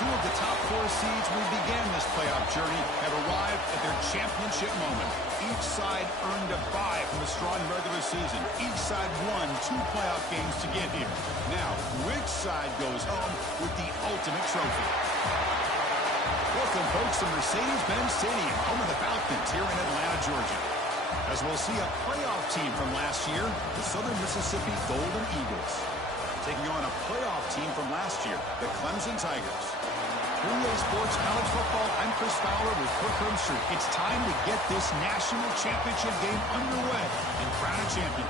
Two of the top 4 seeds who began this playoff journey have arrived at their championship moment. Each side earned a bye from a strong regular season. Each side won 2 playoff games to get here. Now, which side goes home with the ultimate trophy? Welcome, folks, to Mercedes-Benz Stadium, home of the Falcons here in Atlanta, Georgia. As we'll see a playoff team from last year, the Southern Mississippi Golden Eagles, taking on a playoff team from last year, the Clemson Tigers. Here EA Sports College Football, I'm Chris Fowler with Courtroom Street. It's time to get this national championship game underway and crown a champion.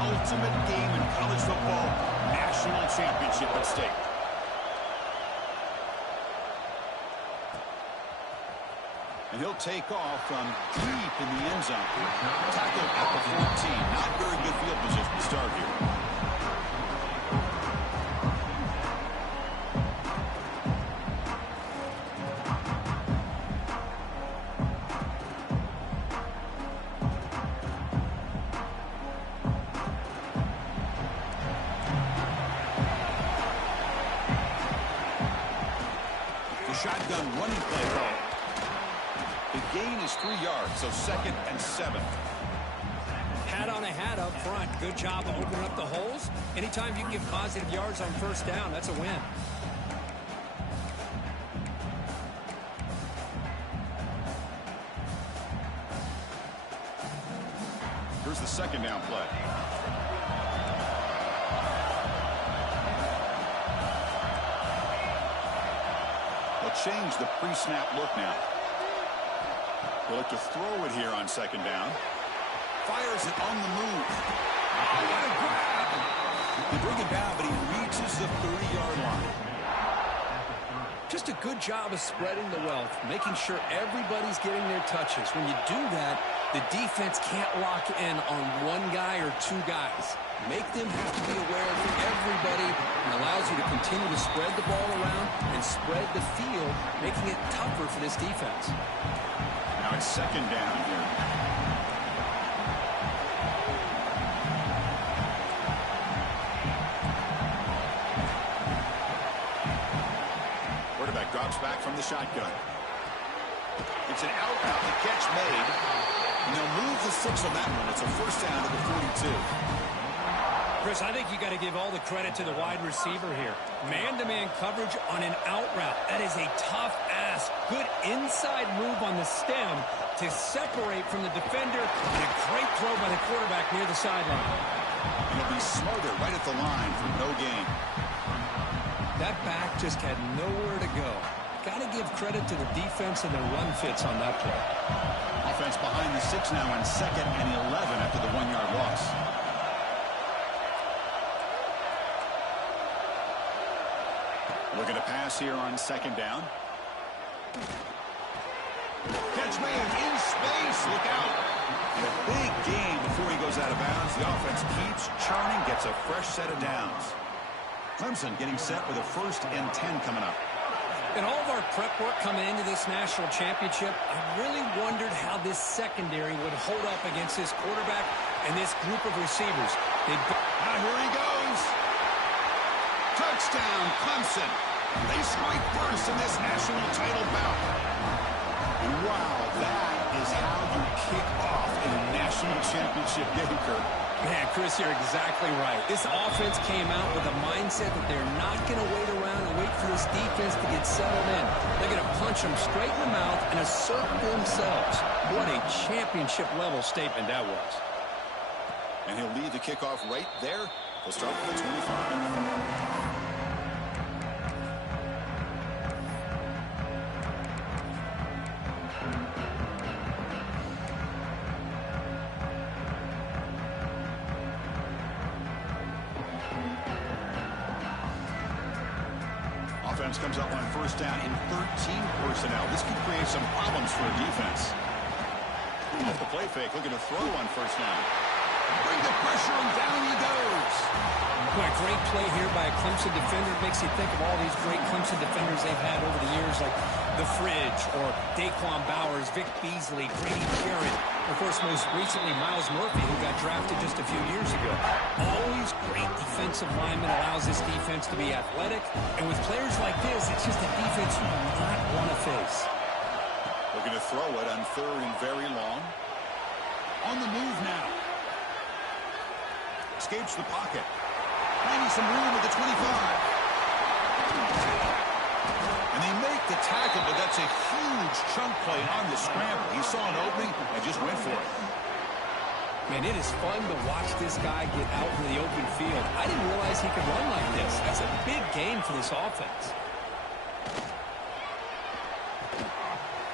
Ultimate game in college football, national championship at stake. And he'll take off from deep in the end zone. Tackled at the 14. Not very good field position to start here. Shotgun running play call. The gain is 3 yards, so 2nd and 7. Hat on a hat up front. Good job of opening up the holes. Anytime you can get positive yards on 1st down, that's a win. Here's the 2nd down play. Change the pre-snap look now. They'll look to throw it here on 2nd down. Fires it on the move. Oh, what a grab! They bring it down, but he reaches the 30-yard line. Just a good job of spreading the wealth, making sure everybody's getting their touches. When you do that, the defense can't lock in on 1 guy or 2 guys. Make them have to be aware of everybody, and allows you to continue to spread the ball around and spread the field, making it tougher for this defense. Now it's 2nd down here. Quarterback drops back from the shotgun. It's an out route, the catch made. And they'll move the 6 on that one. It's a 1st down to the 42. Chris, I think you got to give all the credit to the wide receiver here. Man-to-man coverage on an out route. That is a tough ask. Good inside move on the stem to separate from the defender. And a great throw by the quarterback near the sideline. And he'll be smarter right at the line for no gain. That back just had nowhere to go. Got to give credit to the defense and the run fits on that play. Offense behind the 6 now on 2nd and 11 after the 1-yard loss. Looking to pass here on 2nd down. Catch made in space. Look out. And a big gain before he goes out of bounds. The offense keeps churning, gets a fresh set of downs. Clemson getting set with a 1st and 10 coming up. In all of our prep work coming into this national championship, I really wondered how this secondary would hold up against this quarterback and this group of receivers. Now here he goes. Touchdown, Clemson. They strike first in this national title bout. And wow, that is how you kick off a national championship game, Kurt. Man, Chris, you're exactly right. This offense came out with a mindset that they're not going to wait around and wait for this defense to get settled in. They're going to punch them straight in the mouth and assert themselves. What a championship-level statement that was. And he'll lead the kickoff right there. We'll start with the 25. offense comes up on first down in 13 personnel. This could create some problems for a defense. Off the play fake, looking to throw on first down. Bring the pressure, and down he goes. Boy, great play here by a Clemson defender. It makes you think of all these great Clemson defenders they've had over the years, like The Fridge or Daquan Bowers, Vic Beasley, Grady Jarrett. Of course, most recently, Miles Murphy, who got drafted just a few years ago. Always great defensive lineman, allows this defense to be athletic. And with players like this, it's just a defense you do not want to face. Looking to throw it on third and very long. On the move now. Escapes the pocket. Finding some room at the 25. And they make the tackle, but that's a huge chunk play on the scramble. He saw an opening and just went for it. Man, it is fun to watch this guy get out in the open field. I didn't realize he could run like this. That's a big gain for this offense.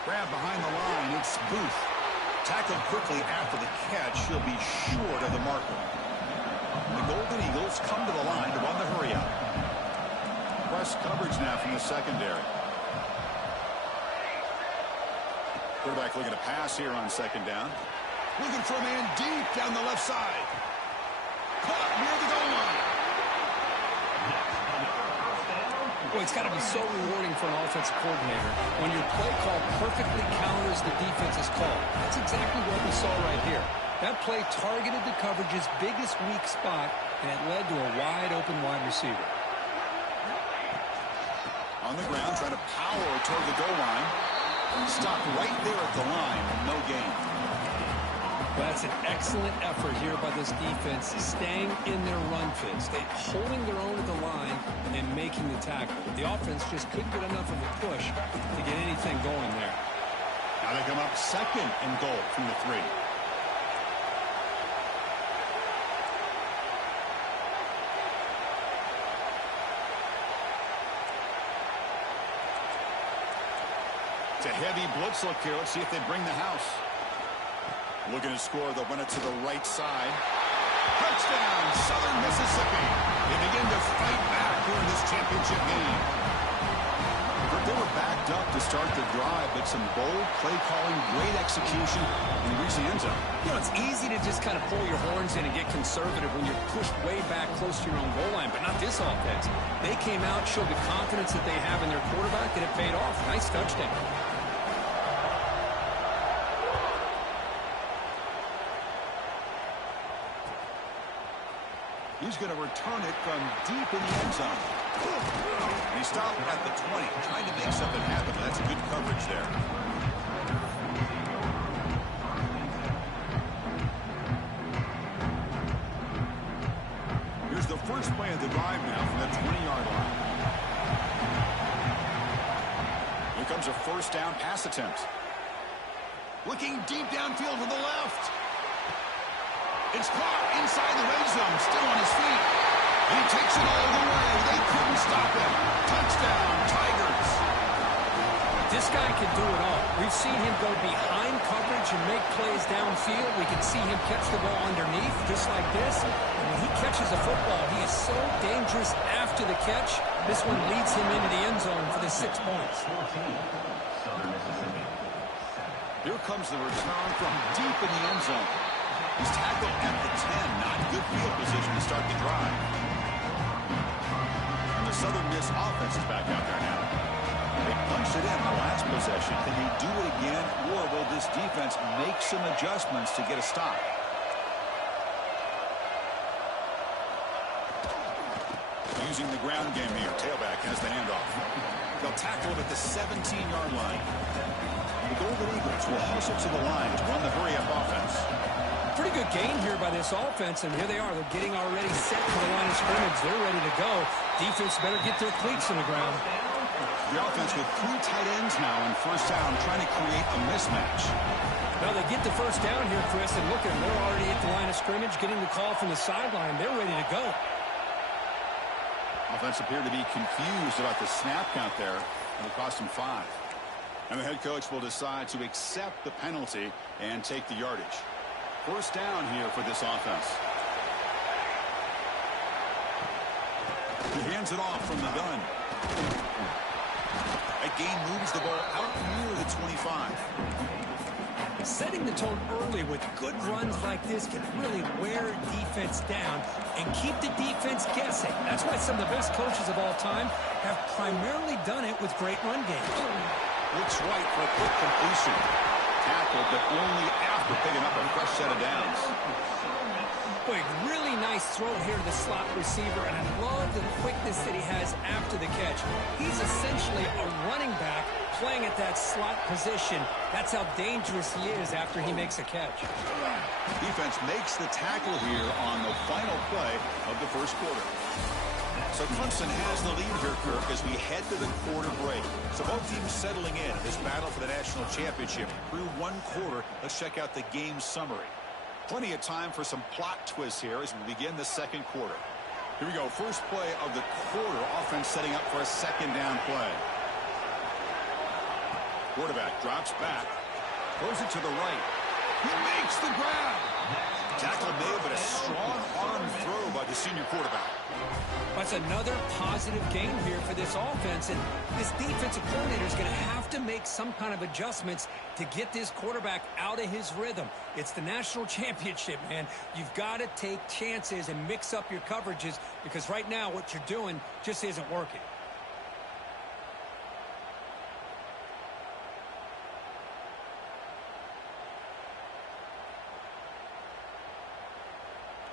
Grab behind the line. It's Booth. Tackled quickly after the catch. He'll be short of the marker. The Golden Eagles come to the line to run the hurry-up. Press coverage now from the secondary. Quarterback looking to pass here on second down. Looking for a man deep down the left side. Caught near the goal line. Boy, it's got to be so rewarding for an offensive coordinator when your play call perfectly counters the defense's call. That's exactly what we saw right here. That play targeted the coverage's biggest weak spot, and it led to a wide-open wide receiver. On the ground, trying to power toward the goal line. Stopped right there at the line, no gain. Well, that's an excellent effort here by this defense, staying in their run fits, holding their own at the line and making the tackle. The offense just couldn't get enough of a push to get anything going there. Now they come up second and goal from the 3. It's a heavy blitz look here. Let's see if they bring the house. Looking to score. They'll run it to the right side. Touchdown, Southern Mississippi. They begin to fight back here in this championship game. They were backed up to start the drive, but some bold play calling, great execution, and reach the end zone. You know, it's easy to just kind of pull your horns in and get conservative when you're pushed way back close to your own goal line, but not this offense. They came out, showed the confidence that they have in their quarterback, and it paid off. Nice touchdown. He's going to return it from deep in the end zone. And he stopped at the 20, trying to make something happen. That's good coverage there. Here's the first play of the drive now from the 20-yard line. Here comes a first down pass attempt. Looking deep downfield to the left. It's caught inside the red zone, still on his feet. And he takes it all the way. They couldn't stop him. Touchdown, Tigers. This guy can do it all. We've seen him go behind coverage and make plays downfield. We can see him catch the ball underneath, just like this. And when he catches a football, he is so dangerous after the catch. This one leads him into the end zone for the 6 points. Here comes the return from deep in the end zone. He's tackled at the 10. Not good field position to start the drive. And the Southern Miss offense is back out there now. They punched it in the last possession. Can they do it again, or will this defense make some adjustments to get a stop? Using the ground game here. Tailback has the handoff. They'll tackle it at the 17-yard line. The Golden Eagles will hustle to the line to run the hurry-up offense. Pretty good gain here by this offense, and here they are. They're getting already set for the line of scrimmage. They're ready to go. Defense better get their cleats in the ground. The offense with 3 tight ends now on first down, trying to create a mismatch. Now they get the first down here, Chris, and look at them. They're already at the line of scrimmage, getting the call from the sideline. They're ready to go. Offense appeared to be confused about the snap count there, and it cost him 5. And the head coach will decide to accept the penalty and take the yardage. First down here for this offense. He hands it off from the gun. gain moves the ball out near the 25. Setting the tone early with good runs like this can really wear defense down and keep the defense guessing. That's why some of the best coaches of all time have primarily done it with great run games. Looks right for a quick completion. Tackled, but only after picking up a fresh set of downs. Boy, really nice throw here to the slot receiver, and I love the quickness that he has after the catch. He's essentially a running back playing at that slot position. That's how dangerous he is after he makes a catch. Defense makes the tackle here on the final play of the first quarter. So Clemson has the lead here, Kirk, as we head to the quarter break. So both teams settling in this battle for the national championship. Through one quarter, let's check out the game summary. Plenty of time for some plot twists here as we begin the second quarter. Here we go. First play of the quarter. Offense setting up for a second down play. Quarterback drops back. Throws it to the right. He makes the grab. Tackle made, but a strong arm throw by the senior quarterback. That's another positive game here for this offense, and this defensive coordinator is going to have to make some kind of adjustments to get this quarterback out of his rhythm. It's the national championship, man. You've got to take chances and mix up your coverages, because right now what you're doing just isn't working.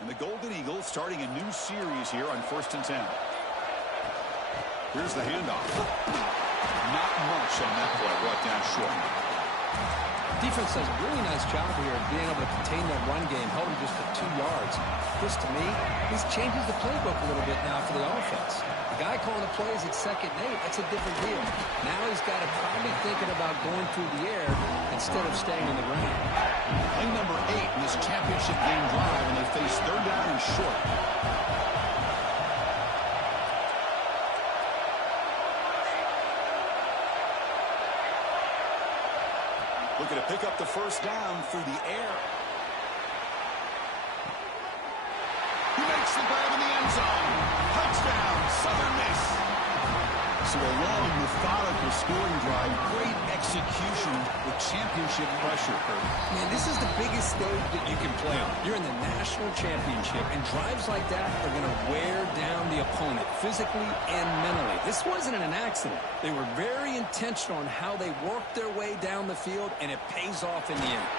And the Golden Eagles starting a new series here on 1st and 10. Here's the handoff. Not much on that play, brought down short. Defense does a really nice job here of being able to contain that run game, held him just for 2 yards. This, to me, this changes the playbook a little bit now for the offense. The guy calling the plays at 2nd and 8, that's a different deal. Now he's got to probably thinking about going through the air instead of staying on the ground. Play number 8 in this championship game drive, and they face 3rd down and short. Looking to pick up the first down through the air. He makes the grab in the end zone. Touchdown, Southern Miss. So a long, methodical scoring drive. Great execution with championship pressure, Kurt. Man, this is the biggest stage that you can play on. You're in the national championship, and drives like that are going to wear down the opponent physically and mentally. This wasn't an accident. They were very intentional on how they worked their way down the field, and it pays off in the end.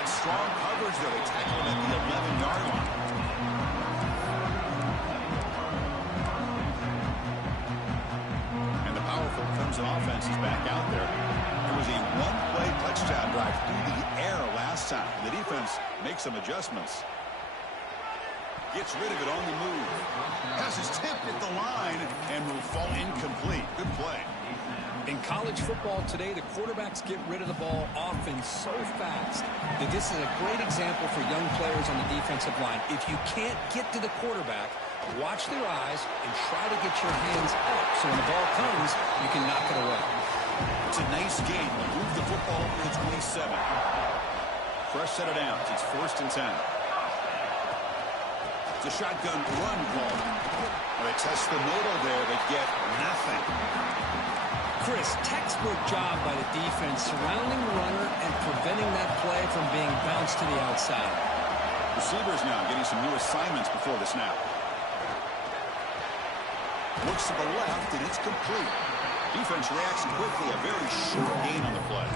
That's strong coverage, though. They tackle him at the 11-yard line. And the powerful Clemson offense is back out there. There was a one-play touchdown drive through the air last time. The defense makes some adjustments. Gets rid of it on the move. Has his tipped at the line and will fall incomplete. Good play. In college football today, the quarterbacks get rid of the ball often so fast that this is a great example for young players on the defensive line. If you can't get to the quarterback, watch their eyes and try to get your hands up so when the ball comes, you can knock it away. It's a nice game. Move the football to the 27. Fresh set of downs. It's 1st and 10. It's a shotgun run call. They test the middle there, but get nothing. Chris, textbook job by the defense surrounding the runner and preventing that play from being bounced to the outside. Receivers now getting some new assignments before the snap. Looks to the left, and it's complete. Defense reacts quickly. A very short gain on the play.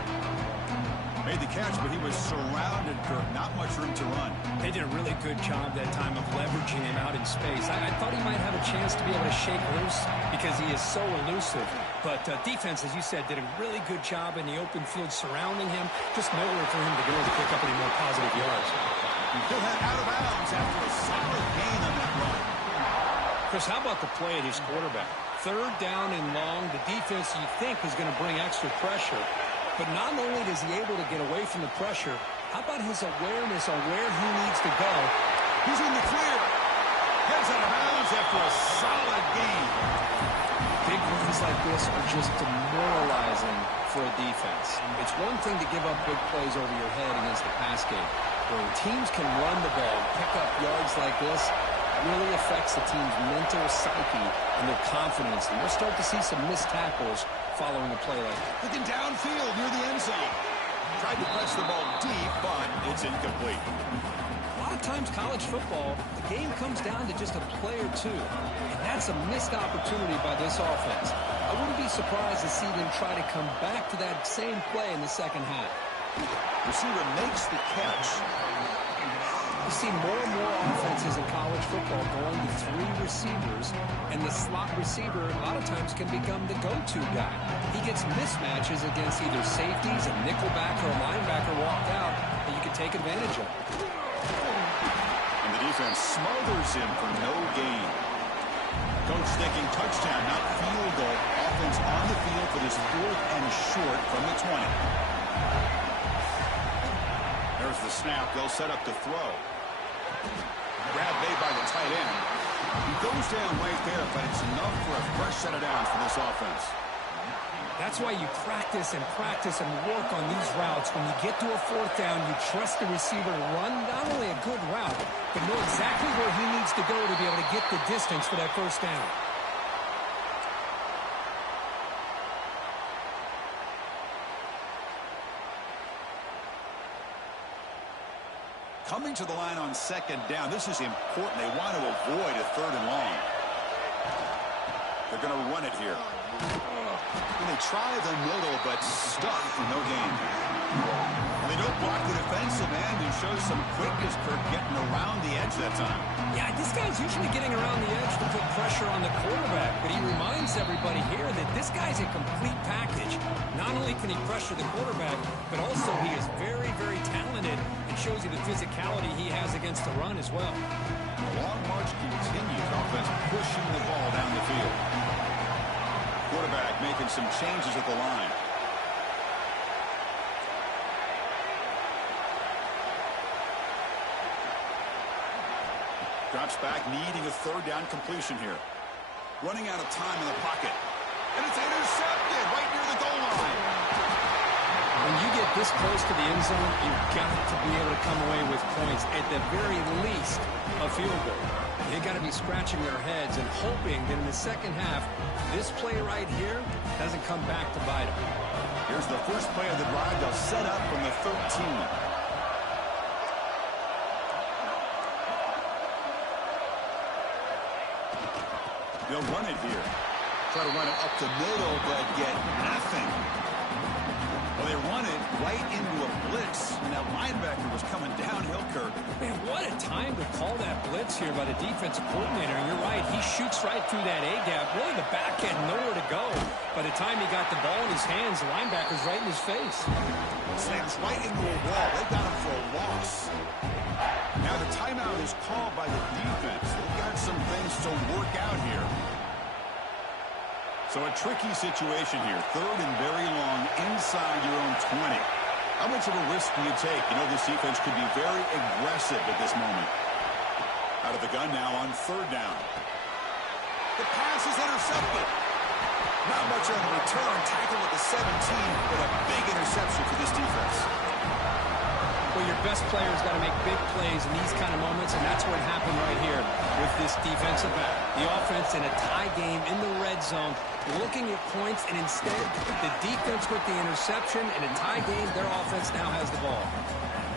Made the catch, but he was surrounded, Kirk. Not much room to run. They did a really good job that time of leveraging him out in space. I thought he might have a chance to be able to shake loose because he is so elusive. But defense, as you said, did a really good job in the open field surrounding him. Just nowhere for him to go to pick up any more positive yards. He'll head out of bounds after a solid gain on that run. Chris, how about the play at his quarterback? 3rd down and long. The defense, you think, is going to bring extra pressure. But not only is he able to get away from the pressure, how about his awareness on where he needs to go? He's in the clear. Heads out of bounds after a solid gain. Big runs like this are just demoralizing for a defense. It's one thing to give up big plays over your head against the pass game. Where teams can run the ball and pick up yards like this, really affects the team's mental psyche and their confidence. And we'll start to see some missed tackles following a play like that. Looking downfield near the end zone. Tried to press the ball deep, but it's incomplete. A lot of times college football, the game comes down to just a play or two. And that's a missed opportunity by this offense. I wouldn't be surprised to see them try to come back to that same play in the second half. Receiver makes the catch. You see more and more offenses in college football going to 3 receivers, and the slot receiver a lot of times can become the go-to guy. He gets mismatches against either safeties, a nickelback, or a linebacker walked out that you can take advantage of. And the defense smothers him for no gain. Coach thinking touchdown, not field goal. Offense on the field for this 4th and short from the 20. There's the snap. They'll set up to throw. Grab made by the tight end. He goes down right there, but it's enough for a fresh set of downs for this offense. That's why you practice and work on these routes. When you get to a 4th down, you trust the receiver to run not only a good route, but know exactly where he needs to go to be able to get the distance for that 1st down. Coming to the line on 2nd down. This is important. They want to avoid a 3rd and long. They're going to run it here. And they try the middle, but stuck for no gain. They don't block the defensive end and show some quickness for getting around the edge that time. Yeah, this guy's usually getting around the edge to put pressure on the quarterback, but he reminds everybody here that this guy's a complete package. Not only can he pressure the quarterback, but also he is very, very talented and shows you the physicality he has against the run as well. The long march continues. Offense pushing the ball down the field. Quarterback making some changes at the line. Drops back, needing a 3rd down completion here. Running out of time in the pocket. And it's intercepted right near the goal line. When you get this close to the end zone, you've got to be able to come away with points. At the very least, a field goal. They've got to be scratching their heads and hoping that in the second half, this play right here doesn't come back to bite them. Here's the first play of the drive. They'll set up from the 13. They'll run it here. Try to run it up the middle, but get nothing. Well, they run it right into a blitz, and that linebacker was coming downhill, Kirk. Man, what a time to call that blitz here by the defensive coordinator. And you're right, he shoots right through that A-gap. Really, the back had nowhere to go. By the time he got the ball in his hands, the linebacker's right in his face. Slams right into a wall. They got him for a loss. Now the timeout is called by the defense. They've got some things to work out here. So a tricky situation here. 3rd and very long inside your own 20. How much of a risk do you take? You know this defense could be very aggressive at this moment. Out of the gun now on 3rd down. The pass is intercepted. Not much on the return. Tackled at the 17, but a big interception for this defense. Well, your best player's got to make big plays in these kind of moments, and that's what happened right here with this defensive back. The offense in a tie game in the red zone, looking at points, and instead the defense with the interception. In a tie game, their offense now has the ball.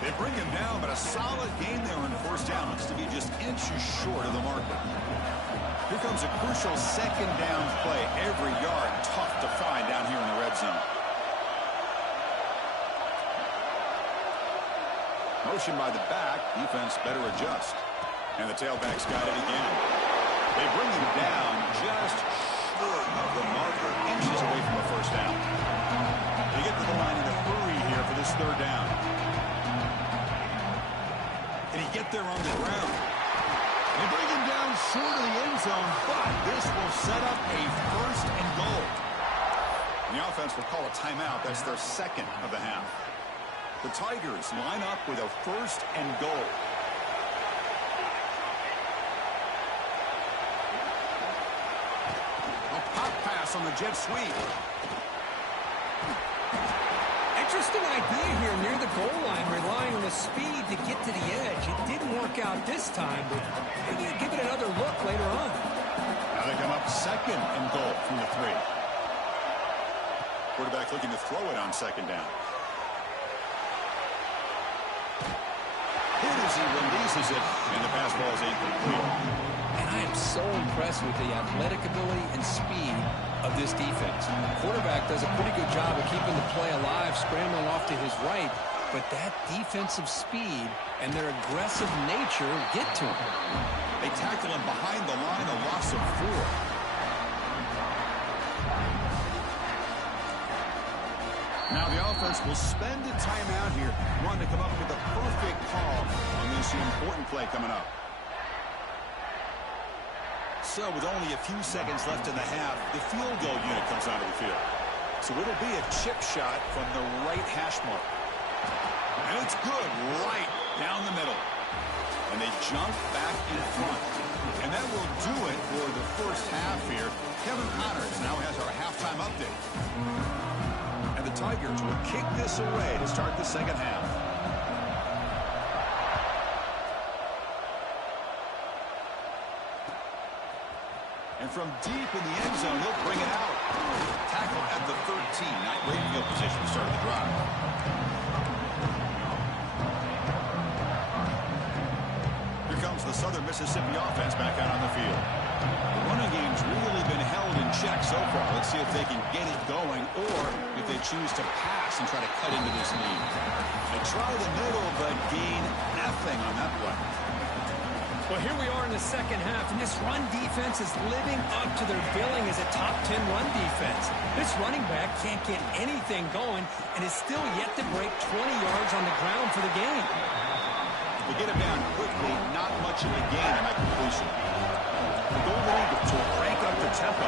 They bring him down, but a solid game there in 1st down. Looks to be just inches short of the marker. Here comes a crucial 2nd down play. Every yard tough to find down here in the red zone. Motion by the back. Defense better adjust. And the tailback's got it again. They bring him down just short of the marker. Inches away from the 1st down. They get to the line in a hurry here for this 3rd down. Can he get there on the ground? They bring him down short of the end zone, but this will set up a 1st and goal. The offense will call a timeout. That's their 2nd of the half. The Tigers line up with a 1st and goal. A pop pass on the jet sweep. Interesting idea here near the goal line, relying on the speed to get to the edge. It didn't work out this time, but maybe give it another second and goal from the 3. Quarterback looking to throw it on second down. Hit as he releases it, and the pass ball is incomplete. And I am so impressed with the athletic ability and speed of this defense. The quarterback does a pretty good job of keeping the play alive, scrambling off to his right, but that defensive speed and their aggressive nature get to him. They tackle him behind the line, a loss of 4. Now the offense will spend a timeout here, wanting to come up with a perfect call on this important play coming up. So with only a few seconds left in the half, the field goal unit comes onto the field. So it'll be a chip shot from the right hash mark. And it's good, right down the middle. And they jump back in front. And that will do it for the first half here. Kevin Connors now has our halftime update. And the Tigers will kick this away to start the second half. And from deep in the end zone, he'll bring it out. Tackle at the 13, not great field position to start the drive. Here comes the Southern Mississippi offense back out on the field. The running game's really been held in check so far. Let's see if they can get it going or if they choose to pass and try to cut into this lead. They try the middle, but gain nothing on that play. Well, here we are in the second half, and this run defense is living up to their billing as a top 10 run defense. This running back can't get anything going and is still yet to break 20 yards on the ground for the game. They get him down quickly, not much of a gain on that completion. The Golden Eagles will crank up the tempo.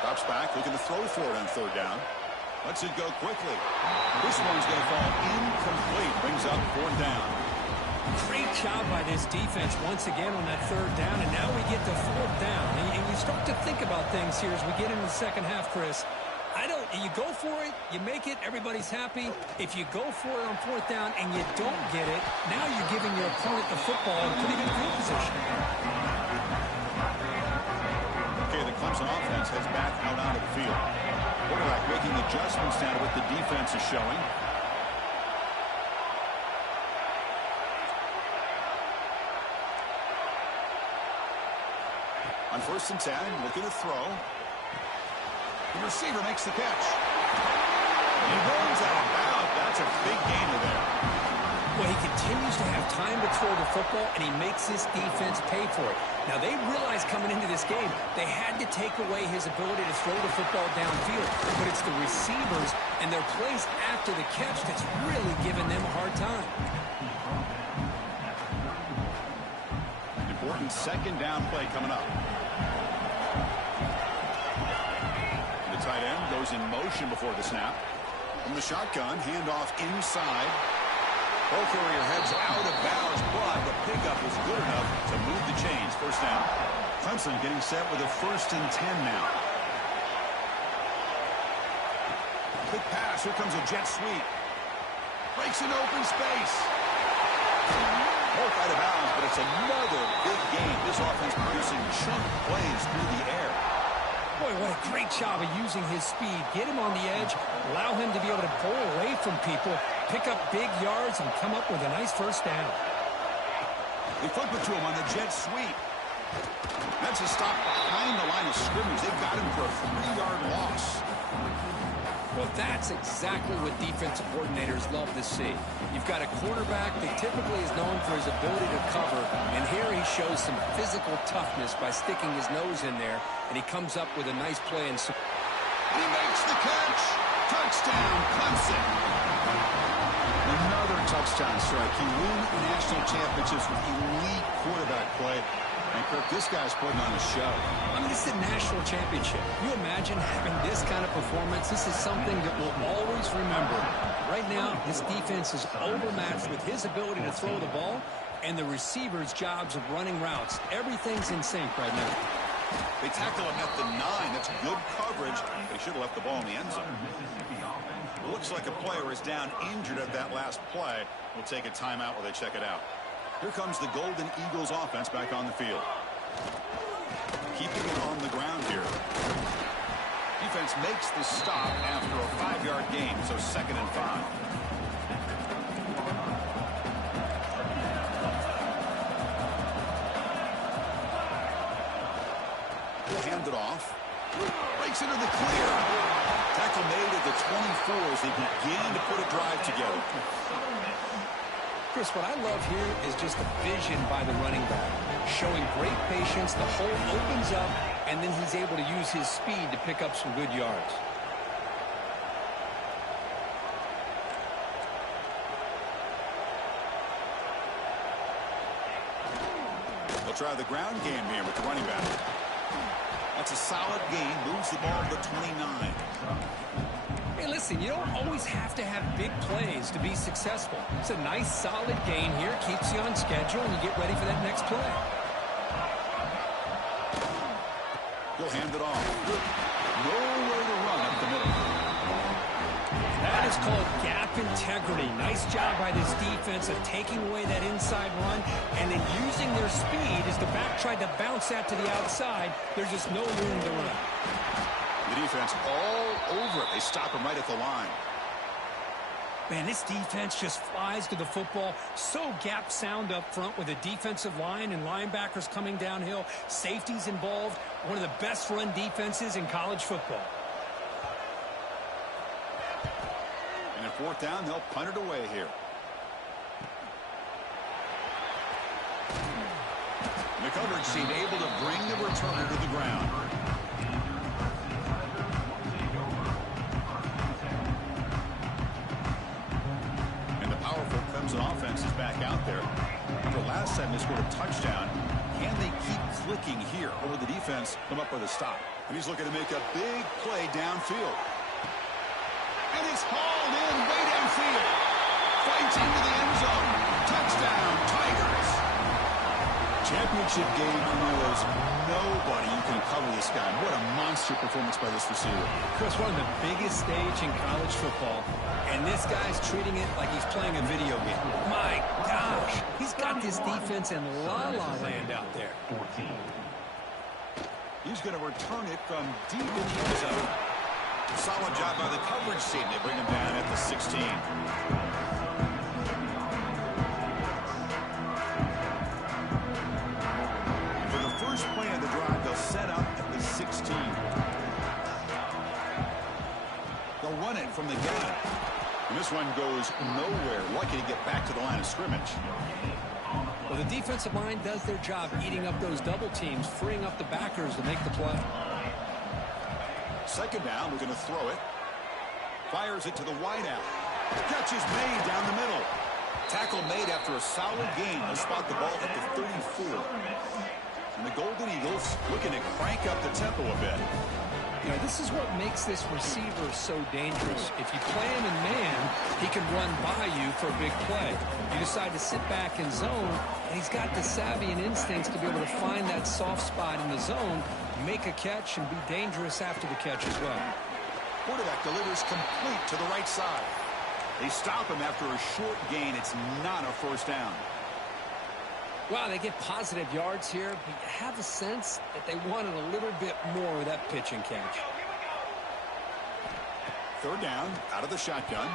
Drops back, looking to throw for it on third down. Lets it go quickly. This one's going to fall incomplete. Brings up fourth down. Great job by this defense once again on that third down, and now we get to fourth down. And you start to think about things here as we get into the second half, Chris. You go for it, you make it, everybody's happy. If you go for it on fourth down and you don't get it, now you're giving your opponent the football in a pretty good field position. Okay, the Clemson offense heads back out onto the field. Quarterback making adjustments now to what the defense is showing. On 1st and 10, looking to throw. The receiver makes the catch. He runs out of bounds. That's a big gainer there. Well, he continues to have time to throw the football, and he makes his defense pay for it. Now, they realized coming into this game, they had to take away his ability to throw the football downfield. But it's the receivers and their plays after the catch that's really giving them a hard time. Important second down play coming up. The tight end goes in motion before the snap. From the shotgun, handoff inside. Ball carrier heads out of bounds, but the pickup was good enough to move the chains. First down. Clemson getting set with a 1st and 10 now. Quick pass. Here comes a jet sweep. Breaks an open space. Both out of bounds, but it's another big game. This offense producing chunk plays through the air. Boy, what a great job of using his speed. Get him on the edge, allow him to be able to pull away from people, pick up big yards, and come up with a nice first down. They flip it to him on the jet sweep. That's a stop behind the line of scrimmage. They've got him for a 3-yard loss. Well, that's exactly what defensive coordinators love to see. You've got a quarterback that typically is known for his ability to cover, and here he shows some physical toughness by sticking his nose in there, and he comes up with a nice play. And he makes the catch. Touchdown, Clemson. Another touchdown strike. He won national championships with elite quarterback play. And, Kirk, this guy's putting on a show. I mean, this is a national championship. Can you imagine having this kind of performance? This is something that we'll always remember. Right now, this defense is overmatched with his ability to throw the ball and the receivers' jobs of running routes. Everything's in sync right now. They tackle him at the 9. That's good coverage. They should have left the ball in the end zone. Looks like a player is down injured at that last play. We'll take a timeout while they check it out. Here comes the Golden Eagles offense back on the field. Keeping it on the ground here. Defense makes the stop after a 5-yard gain, so 2nd and 5. He'll hand it off. Breaks into the clear. Tackle made at the 24 as they begin to put a drive together. Chris, what I love here is just the vision by the running back. Showing great patience, the hole opens up, and then he's able to use his speed to pick up some good yards. They'll try the ground game here with the running back. That's a solid gain, moves the ball to the 29. Hey, listen, you don't always have to have big plays to be successful. It's a nice, solid gain here, keeps you on schedule, and you get ready for that next play. He'll hand it off. Nowhere to run up the middle. That is called gap integrity. Nice job by this defense of taking away that inside run and then using their speed as the back tried to bounce that to the outside. There's just no room to run. The defense all over it. They stop him right at the line. Man, this defense just flies to the football. So gap sound up front with a defensive line and linebackers coming downhill. Safeties involved. One of the best run defenses in college football. And at 4th down, they'll punt it away here. The coverage team able to bring the returner to the ground. Clemson offense is back out there. The last time they scored a touchdown, can they keep clicking here, or will the defense come up with a stop? And he's looking to make a big play downfield. And it's hauled in way downfield. Fights into the end zone. Touchdown, Tigers. Championship game heroes. Nobody you can cover this guy. What a monster performance by this receiver. Chris, one of the biggest stage in college football, and this guy's treating it like he's playing a video game. My gosh, he's got this defense in la-la land out there. He's going to return it from deep in the end zone. Solid job by the coverage team. They bring him down at the 16. First play of the drive, they'll set up at the 16. They'll run it from the gun. And this one goes nowhere. Lucky to get back to the line of scrimmage. Well, the defensive line does their job eating up those double teams, freeing up the backers to make the play. 2nd down, we're going to throw it. Fires it to the wideout. Catch is made down the middle. Tackle made after a solid gain. They'll spot the ball at the 34. And the Golden Eagles looking to crank up the tempo a bit. You know, this is what makes this receiver so dangerous. If you play him in man, he can run by you for a big play. You decide to sit back in zone, and he's got the savvy and instincts to be able to find that soft spot in the zone, make a catch, and be dangerous after the catch as well. Quarterback delivers complete to the right side. They stop him after a short gain. It's not a first down. Wow, they get positive yards here, but you have a sense that they wanted a little bit more of that pitch and catch. 3rd down, out of the shotgun.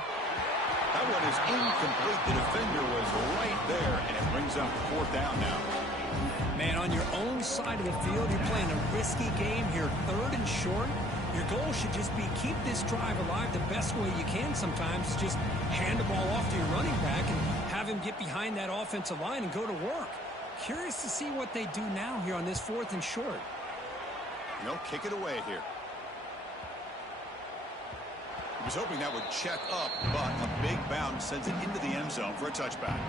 That one is incomplete. The defender was right there, and it brings up 4th down now. Man, on your own side of the field, you're playing a risky game here, 3rd and short. Your goal should just be keep this drive alive the best way you can sometimes. Just hand the ball off to your running back and have him get behind that offensive line and go to work. Curious to see what they do now here on this 4th and short. They'll kick it away here. He was hoping that would check up, but a big bounce sends it into the end zone for a touchback.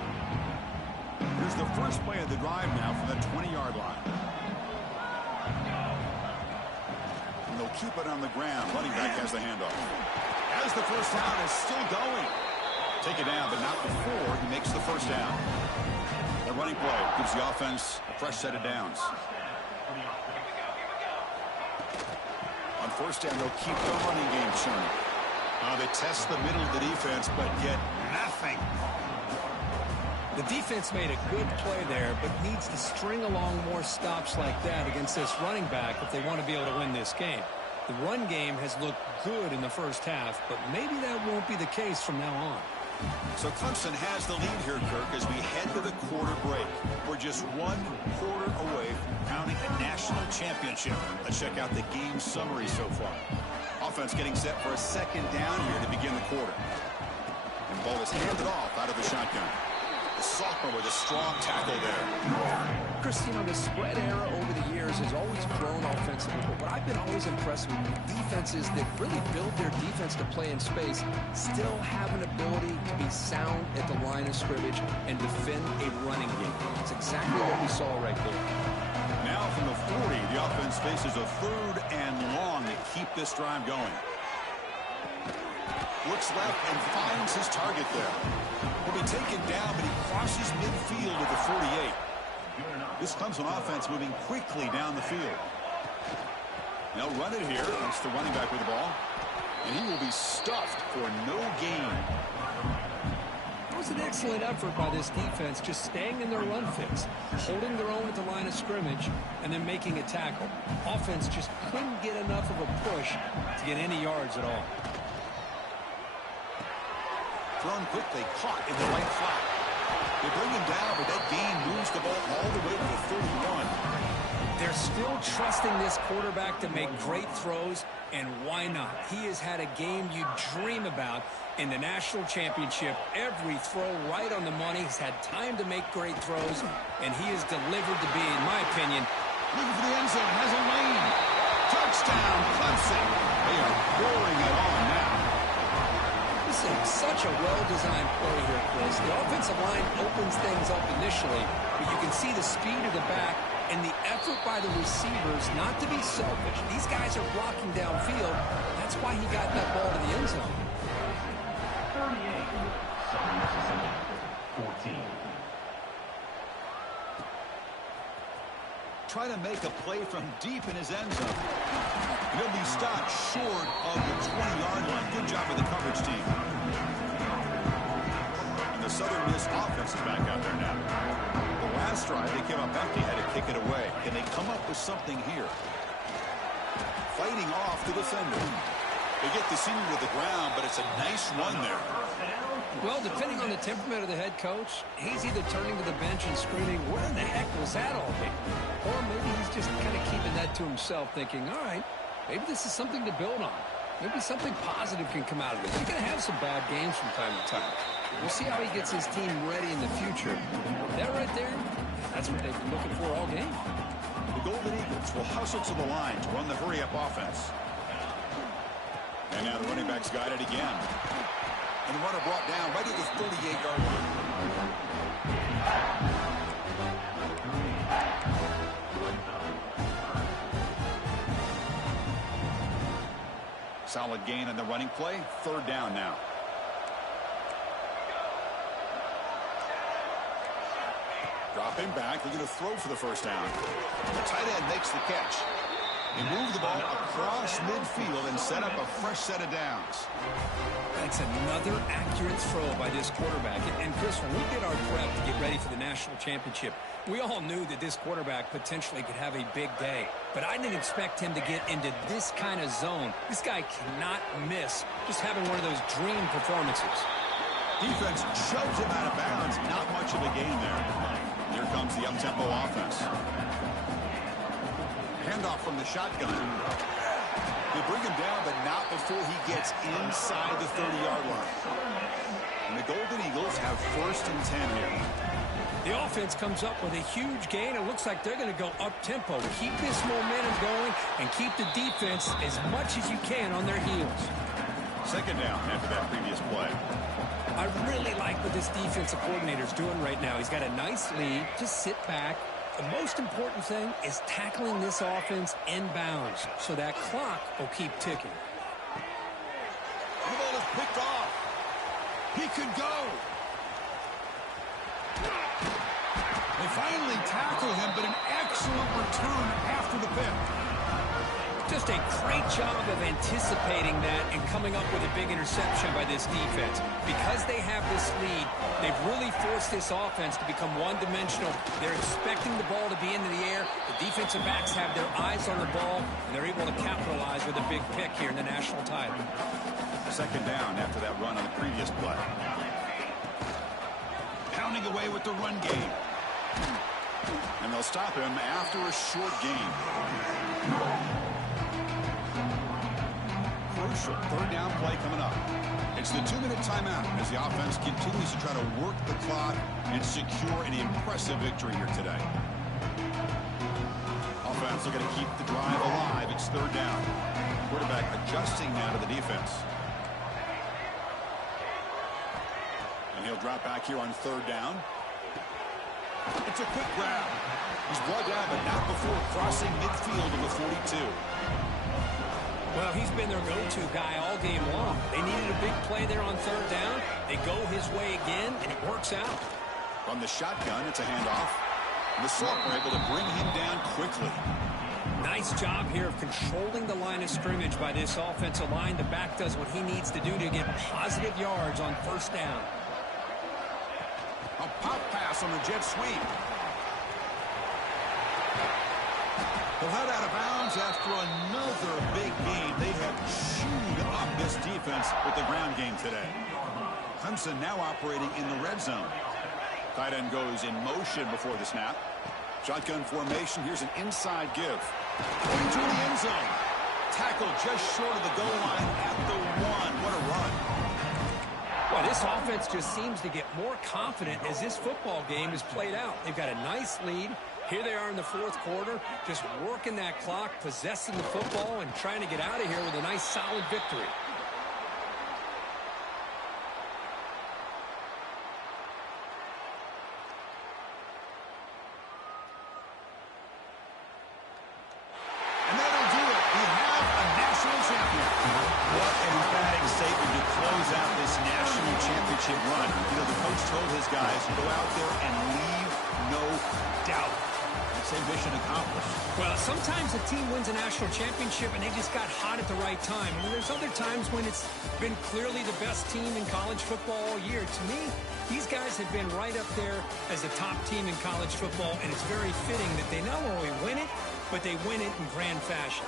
Here's the first play of the drive now from the 20-yard line. And they'll keep it on the ground. Running back has the handoff. As the first down is still going. Take it down, but not before he makes the first down. The running play gives the offense a fresh set of downs. On 1st down, they'll keep the running game churning. They test the middle of the defense, but get nothing. The defense made a good play there, but needs to string along more stops like that against this running back if they want to be able to win this game. The run game has looked good in the first half, but maybe that won't be the case from now on. So Clemson has the lead here, Kirk, as we head to the quarter break. We're just 1 quarter away from crowning a national championship. Let's check out the game summary so far. Offense getting set for a second down here to begin the quarter. And the ball is handed off out of the shotgun. The sophomore with a strong tackle there. Chris, you know, the spread era over the years has always grown offensively, but what I've been always impressed with defenses that really build their defense to play in space still have an ability to be sound at the line of scrimmage and defend a running game. That's exactly what we saw right there. Now from the 40, the offense faces a 3rd and long to keep this drive going. Looks left and finds his target there. Will be taken down, but he crosses midfield at the 48. This Clemson offense moving quickly down the field. They'll run it here. That's the running back with the ball. And he will be stuffed for no gain. It was an excellent effort by this defense, just staying in their run fits, holding their own at the line of scrimmage, and then making a tackle. Offense just couldn't get enough of a push to get any yards at all. Thrown quickly, caught in the right flat. They bring him down, but that gain moves the ball all the way to the 31. They're still trusting this quarterback to make great throws, and why not? He has had a game you dream about in the national championship. Every throw right on the money. He's had time to make great throws, and he has delivered to be, in my opinion, looking for the end zone, has a lane. Touchdown, Clemson. They are pouring it on now. This is such a well-designed play here, Chris. The offensive line opens things up initially, but you can see the speed of the back and the effort by the receivers not to be selfish. These guys are blocking downfield. That's why he got that ball to the end zone. 14. Try to make a play from deep in his end zone. He'll be stopped short of the 20-yard line. Good job with the coverage team. And the Southern Miss offense is back out there now. The last drive, they came up empty, had to kick it away. Can they come up with something here? Fighting off the defender. They get the senior to the ground, but it's a nice run there. Well, depending on the temperament of the head coach, he's either turning to the bench and screaming, where the heck was that all day? Or maybe he's just kind of keeping that to himself, thinking, all right, maybe this is something to build on. Maybe something positive can come out of it. He's going to have some bad games from time to time. We'll see how he gets his team ready in the future. That right there, that's what they've been looking for all game. The Golden Eagles will hustle to the line to run the hurry-up offense. And now the running back's got it again. And the runner brought down right at the 38-yard line. Solid gain on the running play. 3rd down now. Dropping back. They're going to throw for the first down. The tight end makes the catch. They move the ball across midfield and set up a fresh set of downs. That's another accurate throw by this quarterback. And Chris, when we did our prep to get ready for the national championship, we all knew that this quarterback potentially could have a big day. But I didn't expect him to get into this kind of zone. This guy cannot miss just having one of those dream performances. Defense shoves him out of bounds. Not much of a gain there. Here comes the up-tempo offense. Handoff from the shotgun. They bring him down, but not before he gets inside the 30-yard line. And the Golden Eagles have 1st and 10 here. The offense comes up with a huge gain. It looks like they're going to go up-tempo. Keep this momentum going and keep the defense as much as you can on their heels. 2nd down after that previous play. I really like what this defensive coordinator is doing right now. He's got a nice lead. Just sit back. The most important thing is tackling this offense inbounds so that clock will keep ticking. The ball is picked off. He could go. They finally tackle him, but an excellent return after the pick. Just a great job of anticipating that and coming up with a big interception by this defense. Because they have this lead, they've really forced this offense to become one-dimensional. They're expecting the ball to be into the air. The defensive backs have their eyes on the ball, and they're able to capitalize with a big pick here in the national title. Second down after that run on the previous play. Pounding away with the run game. And they'll stop him after a short gain. Crucial third down play coming up. It's the 2-minute timeout as the offense continues to try to work the clock and secure an impressive victory here today. Offense looking to keep the drive alive. It's third down. Quarterback adjusting now to the defense. And he'll drop back here on third down. It's a quick grab. He's brought down, but not before crossing midfield of the 42. Well, he's been their go-to guy all game long. They needed a big play there on third down. They go his way again, and it works out. From the shotgun, it's a handoff. And the Salts were able to bring him down quickly. Nice job here of controlling the line of scrimmage by this offensive line. The back does what he needs to do to get positive yards on first down. A pop pass on the jet sweep. They'll head out of bounds after another big game. They have chewed up this defense with the ground game today. Clemson now operating in the red zone. Tight end goes in motion before the snap. Shotgun formation. Here's an inside give. Going to the end zone. Tackled just short of the goal line at the 1. What a run. Well, this offense just seems to get more confident as this football game is played out. They've got a nice lead. Here they are in the fourth quarter, just working that clock, possessing the football, and trying to get out of here with a nice, solid victory. And that'll do it. We have a national champion. What an emphatic statement to close out this national championship run. You know, the coach told his guys to go out there and leave no doubt. I'd say mission accomplished. Well, sometimes a team wins a national championship and they just got hot at the right time. And there's other times when it's been clearly the best team in college football all year. To me, these guys have been right up there as the top team in college football, and it's very fitting that they not only win it, but they win it in grand fashion.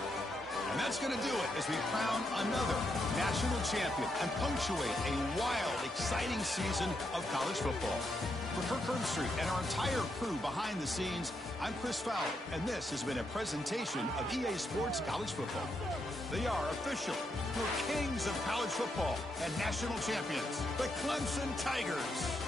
And that's going to do it as we crown another national champion and punctuate a wild, exciting season of college football. For Kirk Herbstreit and our entire crew behind the scenes, I'm Chris Fowler, and this has been a presentation of EA Sports College Football. They are official, your kings of college football and national champions, the Clemson Tigers.